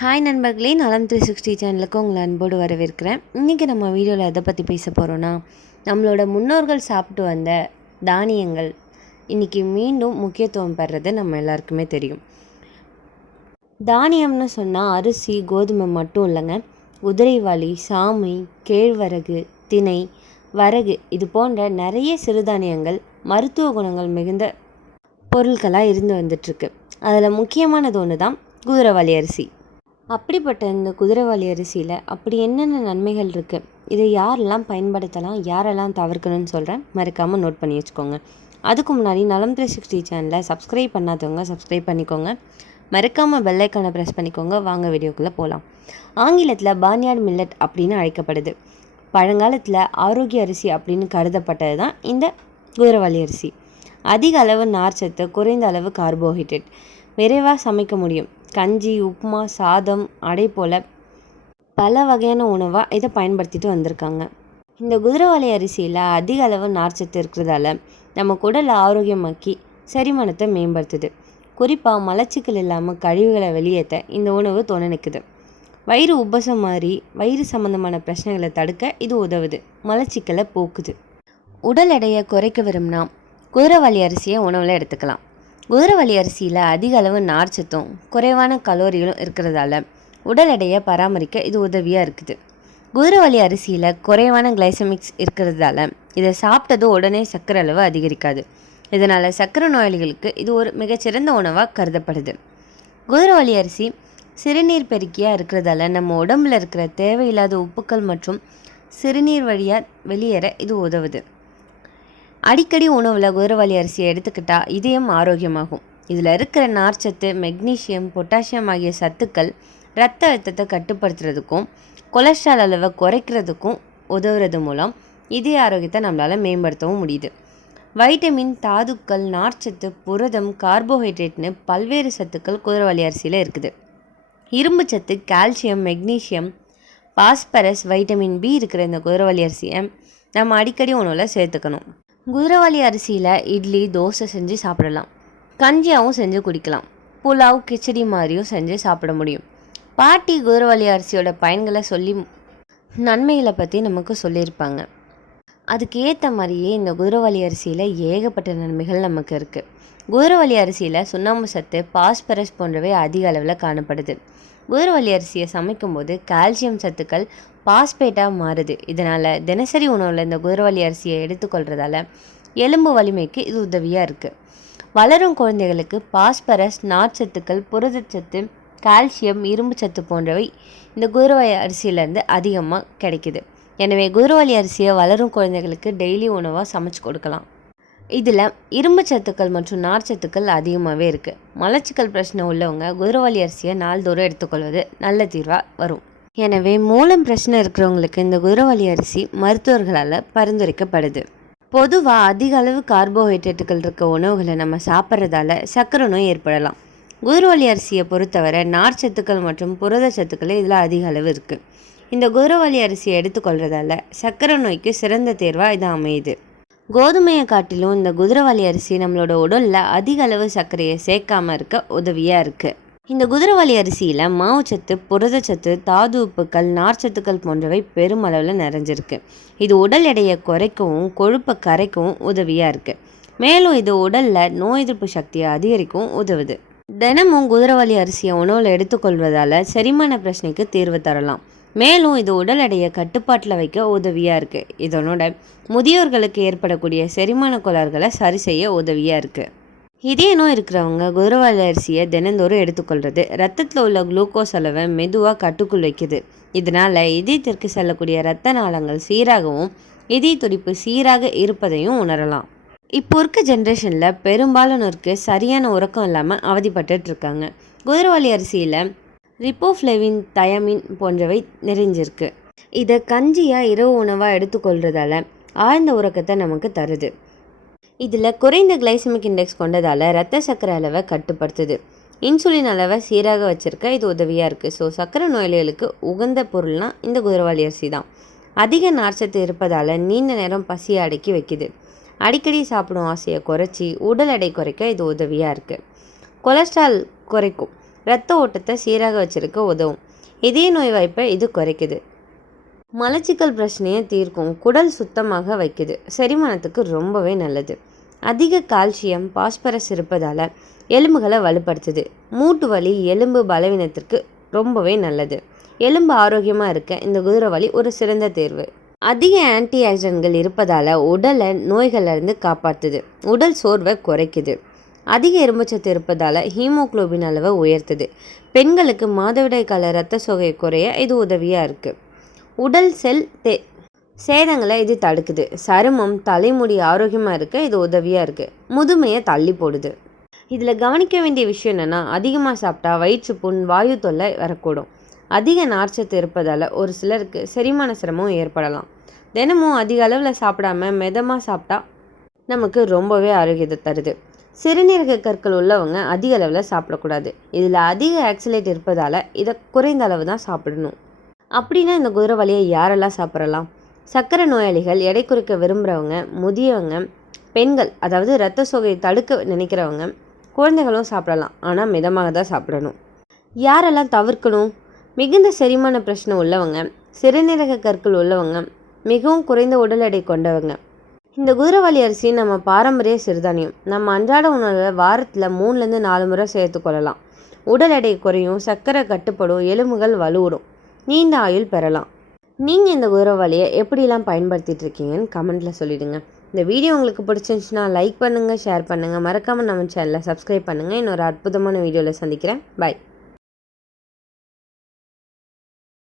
Hi நண்பர்களே, நலம் 360 சேனலுக்கு உங்களை அன்போடு வரவேற்கிறேன். இன்றைக்கி நம்ம வீடியோவில் எதை பற்றி பேச போகிறோன்னா, நம்மளோட முன்னோர்கள் சாப்பிட்டு வந்த தானியங்கள் இன்றைக்கி மீண்டும் முக்கியத்துவம் பெறுறது நம்ம எல்லாருக்குமே தெரியும். தானியம்னு சொன்னால் அரிசி, கோதுமை மட்டும் இல்லைங்க. குதிரைவாலி, சாமை, கேழ்வரகு, திணை, வரகு இது போன்ற நிறைய சிறுதானியங்கள் மருத்துவ குணங்கள் மிகுந்த பொருட்களாக இருந்து வந்துட்டுருக்கு. அதில் முக்கியமானது ஒன்று தான் குதிரைவாலி அரிசி. அப்படிப்பட்ட இந்த குதிரைவாலி அரிசியில் அப்படி என்னென்ன நன்மைகள் இருக்குது, இதை யாரெல்லாம் பயன்படுத்தலாம், யாரெல்லாம் தவிர்க்கணும்னு சொல்கிறேன். மறக்காமல் நோட் பண்ணி வச்சுக்கோங்க. அதுக்கு முன்னாடி நலம் 360 சேனலை சப்ஸ்கிரைப் பண்ணாதவங்க சப்ஸ்கிரைப் பண்ணிக்கோங்க. மறக்காமல் பெல்லைக்கானை ப்ரெஸ் பண்ணிக்கோங்க. வாங்க வீடியோக்குள்ளே போகலாம். ஆங்கிலத்தில் பார்ன்யார்ட் மில்லட் அப்படின்னு அழைக்கப்படுது. பழங்காலத்தில் ஆரோக்கிய அரிசி அப்படின்னு கருதப்பட்டது தான் இந்த குதிரைவாலி அரிசி. அதிக அளவு நார்ச்சத்து, குறைந்த அளவு கார்போஹைட்ரேட், விரைவாக சமைக்க முடியும். கஞ்சி, உப்புமா, சாதம், அடை போல் பல வகையான உணவாக இதை பயன்படுத்திட்டு வந்திருக்காங்க. இந்த குதிரைவாலி அரிசியில் அதிக அளவு நார்ச்சத்து இருக்கிறதால நம்ம குடலை ஆரோக்கியமாக்கி செரிமானத்தை மேம்படுத்துது. குறிப்பாக மலச்சிக்கல் இல்லாமல் கழிவுகளை வெளியேற்ற இந்த உணவு துணை நிற்குது. வயிறு உப்பசம் மாதிரி வயிறு சம்மந்தமான பிரச்சனைகளை தடுக்க இது உதவுது. மலச்சிக்கலை போக்குது. உடல் எடையை குறைக்க விரும்பினா குதிரைவாலி அரிசியை உணவில் எடுத்துக்கலாம். குதிரைவாலி அரிசியில் அதிக அளவு நார்ச்சத்தும் குறைவான கலோரிகளும் இருக்கிறதால உடல் எடையை பராமரிக்க இது உதவியாக இருக்குது. குதிரைவாலி அரிசியில் குறைவான கிளைசமிக்ஸ் இருக்கிறதால இதை சாப்பிட்டது உடனே சர்க்கரை அளவு அதிகரிக்காது. இதனால் சர்க்கரை நோயாளிகளுக்கு இது ஒரு மிகச்சிறந்த உணவாக கருதப்படுது. குதிரைவாலி அரிசி சிறுநீர் பெருக்கியாக இருக்கிறதால நம்ம உடம்பில் இருக்கிற தேவையில்லாத உப்புக்கள் மற்றும் சிறுநீர் வழியாக வெளியேற இது உதவுது. அடிக்கடி உணவில் குதிரைவாலி அரிசியை எடுத்துக்கிட்டால் இதயம் ஆரோக்கியமாகும். இதில் இருக்கிற நார்ச்சத்து, மெக்னீஷியம், பொட்டாசியம் ஆகிய சத்துக்கள் இரத்த அழுத்தத்தை கட்டுப்படுத்துறதுக்கும் கொலஸ்ட்ரால் அளவை குறைக்கிறதுக்கும் உதவுறது மூலம் இதய ஆரோக்கியத்தை நம்மளால் மேம்படுத்தவும் முடியுது. வைட்டமின், தாதுக்கள், நார்ச்சத்து, புரதம், கார்போஹைட்ரேட்னு பல்வேறு சத்துக்கள் குதிரைவாலி அரிசியில் இருக்குது. இரும்பு சத்து, calcium, magnesium, phosphorus, vitamin B இருக்கிற இந்த குதிரைவாலி அரிசியை நம்ம அடிக்கடி உணவில் சேர்த்துக்கணும். குதிரைவாலி அரிசியில் இட்லி, தோசை செஞ்சு சாப்பிடலாம். கஞ்சியாகவும் செஞ்சு குடிக்கலாம். புலாவ், கிச்சடி மாதிரியும் செஞ்சு சாப்பிட முடியும். பாட்டி குதிரைவாலி அரிசியோட பயன்களை சொல்லி நன்மைகளை பற்றி நமக்கு சொல்லியிருப்பாங்க. அதுக்கு ஏற்ற மாதிரியே இந்த குதிரைவாலி அரிசியில் ஏகப்பட்ட நன்மைகள் நமக்கு இருக்குது. குதிரைவாலி அரிசியில் சுண்ணாம்பு சத்து, பாஸ்பரஸ் போன்றவை அதிக அளவில் காணப்படுது. குதிரைவாலி அரிசியை சமைக்கும்போது கால்சியம் சத்துக்கள் பாஸ்பேட்டாக மாறுது. இதனால் தினசரி உணவில் இந்த குதிரைவாலி அரிசியை எடுத்துக்கொள்கிறதால எலும்பு வலிமைக்கு இது உதவியாக இருக்குது. வளரும் குழந்தைகளுக்கு பாஸ்பரஸ், நார்ச்சத்துக்கள், புரதச்சத்து, கால்சியம், இரும்பு சத்து போன்றவை இந்த குதிரைவாலி அரிசியிலேருந்து அதிகமாக கிடைக்குது. எனவே குதிரைவாலி அரிசியை வளரும் குழந்தைகளுக்கு டெய்லி உணவாக சமைச்சு கொடுக்கலாம். இதில் இரும்பு சத்துக்கள் மற்றும் நார்ச்சத்துக்கள் அதிகமாகவே இருக்குது. மலச்சிக்கல் பிரச்சனை உள்ளவங்க குதிரைவாலி அரிசியை நாள்தோறும் எடுத்துக்கொள்வது நல்ல தீர்வாக வரும். எனவே மூலம் பிரச்சனை இருக்கிறவங்களுக்கு இந்த குதிரைவாலி அரிசி மருத்துவர்களால் பரிந்துரைக்கப்படுது. பொதுவாக அதிக அளவு கார்போஹைட்ரேட்டுகள் இருக்க உணவுகளை நம்ம சாப்பிட்றதால சர்க்கரை நோய் ஏற்படலாம். குதிரைவாலி அரிசியை பொறுத்தவரை நார்ச்சத்துக்கள் மற்றும் புரத சத்துக்கள் இதில் அதிக அளவு இருக்குது. இந்த குதிரைவாலி அரிசியை எடுத்துக்கொள்கிறதால சர்க்கரை நோய்க்கு சிறந்த தேர்வாக இது அமையுது. கோதுமையை காட்டிலும் இந்த குதிரைவாலி அரிசி நம்மளோட உடலில் அதிக அளவு சர்க்கரையை சேர்க்காமல் இருக்க உதவியாக இருக்குது. இந்த குதிரைவாலி அரிசியில் மாவுச்சத்து, புரதச்சத்து, தாது உப்புக்கள், நார்ச்சத்துக்கள் போன்றவை பெருமளவில் நிறைஞ்சிருக்கு. இது உடல் எடையை குறைக்கவும் கொழுப்பை கரைக்கவும் உதவியாக இருக்குது. மேலும் இது உடலில் நோய் எதிர்ப்பு சக்தியை அதிகரிக்கவும் உதவுது. தினமும் குதிரைவாலி அரிசியை உணவில் எடுத்துக்கொள்வதால் செரிமான பிரச்சனைக்கு தீர்வு தரலாம். மேலும் இது உடல் எடையை கட்டுப்பாட்டில் வைக்க உதவியாக இருக்குது. இதனோட முதியோர்களுக்கு ஏற்படக்கூடிய செரிமான கோளாறுகளை சரி செய்ய உதவியாக இருக்குது. இதய நோய் இருக்கிறவங்க குதிரைவாலி அரிசியை தினந்தோறும் எடுத்துக்கொள்கிறது இரத்தத்தில் உள்ள குளுக்கோஸ் அளவை மெதுவாக கட்டுக்குள் வைக்குது. இதனால் இதயத்திற்கு செல்லக்கூடிய இரத்த நாளங்கள் சீராகவும் இதய துடிப்பு சீராக இருப்பதையும் உணரலாம். இப்போ இருக்க ஜென்ரேஷனில் பெரும்பாலானோருக்கு சரியான உறக்கம் இல்லாமல் அவதிப்பட்டு இருக்காங்க. குதிரைவாலி அரிசியில் ரிபோஃப்ளேவின், தயமின் போன்றவை நிறைஞ்சிருக்கு. இதை கஞ்சியாக இரவு உணவாக எடுத்துக்கொள்கிறதால ஆழ்ந்த உறக்கத்தை நமக்கு தருது. இதில் குறைந்த கிளைசமிக் இண்டெக்ஸ் கொண்டதால் இரத்த சர்க்கரை அளவை கட்டுப்படுத்துது. இன்சுலின் அளவை சீராக வச்சுருக்க இது உதவியாக இருக்குது. ஸோ சர்க்கரை நோயாளிகளுக்கு உகந்த பொருள்னால் இந்த குதிரைவாலி அரிசி தான். அதிக நார்ச்சத்து இருப்பதால் நீண்ட நேரம் பசியை அடக்கி வைக்குது. அடிக்கடி சாப்பிடும் ஆசையை குறைச்சி உடல் எடை குறைக்க இது உதவியாக இருக்குது. கொலஸ்ட்ரால் குறைக்கும். இரத்த ஓட்டத்தை சீராக வச்சுருக்க உதவும். இதய நோய் வாய்ப்பை இது குறைக்குது. மலச்சிக்கல் பிரச்சனையை தீர்க்கும். குடல் சுத்தமாக வைக்குது. செரிமானத்துக்கு ரொம்பவே நல்லது. அதிக கால்சியம் பாஸ்பரஸ் இருப்பதால் எலும்புகளை வலுப்படுத்துது. மூட்டு வலி எலும்பு பலவீனத்திற்கு ரொம்பவே நல்லது. எலும்பு ஆரோக்கியமாக இருக்க இந்த குதிரைவாலி ஒரு சிறந்த தேர்வு. அதிக ஆன்டி ஆக்சிடென்ட்கள் இருப்பதால் உடலை நோய்களிலிருந்து காப்பாற்றுது. உடல் சோர்வை குறைக்குது. அதிக இரும்புச்சத்து இருப்பதால் ஹீமோகுளோபின் அளவை உயர்த்துது. பெண்களுக்கு மாதவிடாய் கால இரத்த சோகை குறைய இது உதவியாக இருக்குது. உடல் செல் சேதங்களை இது தடுக்குது. சருமம் தலைமுடி ஆரோக்கியமாக இருக்க இது உதவியாக இருக்குது. முதுமையை தள்ளி போடுது. இதில் கவனிக்க வேண்டிய விஷயம் என்னென்னா, அதிகமாக சாப்பிட்டா வயிற்றுப்புண் வாயு தொல்லை வரக்கூடும். அதிக நார்ச்சத்து இருப்பதால் ஒரு சிலருக்கு செரிமான சிரமம் ஏற்படலாம். தினமும் அதிக அளவில் சாப்பிடாம மிதமாக சாப்பிட்டா நமக்கு ரொம்பவே ஆரோக்கியத்தை தருது. சிறுநீரக கற்கள் உள்ளவங்க அதிக அளவில் சாப்பிடக்கூடாது. இதில் அதிக ஆக்சலேட் இருப்பதால் இதை குறைந்த அளவு தான் சாப்பிடணும். அப்படின்னா இந்த குதிரைவாலியை யாரெல்லாம் சாப்பிட்றலாம்? சர்க்கரை நோயாளிகள், எடை குறைக்க விரும்புகிறவங்க, முதியவங்க, பெண்கள், அதாவது இரத்த சோகையை தடுக்க நினைக்கிறவங்க, குழந்தைகளும் சாப்பிடலாம். ஆனால் மிதமாக தான் சாப்பிடணும். யாரெல்லாம் தவிர்க்கணும்? மிகுந்த செரிமான பிரச்சனை உள்ளவங்க, சிறுநீரக கற்கள் உள்ளவங்க, மிகவும் குறைந்த உடல் எடை கொண்டவங்க. இந்த குதிரைவாலி அரிசி நம்ம பாரம்பரிய சிறுதானியம். நம்ம அன்றாட உணவில் வாரத்தில் 3-4 முறை சேர்த்து கொள்ளலாம். உடல் எடை குறையும், சர்க்கரை கட்டுப்படும், எலும்புகள் வலுவிடும், நீண்ட ஆயுள் பெறலாம். நீங்கள் இந்த குதிரைவாலியை எப்படிலாம் பயன்படுத்திட்டு இருக்கீங்கன்னு கமெண்ட்டில் சொல்லிவிடுங்க. இந்த வீடியோ உங்களுக்கு பிடிச்சிருந்துச்சுன்னா லைக் பண்ணுங்கள், ஷேர் பண்ணுங்கள். மறக்காமல் நம்ம சேனலை சப்ஸ்கிரைப் பண்ணுங்கள். இன்னொரு அற்புதமான வீடியோவில் சந்திக்கிறேன். பாய்.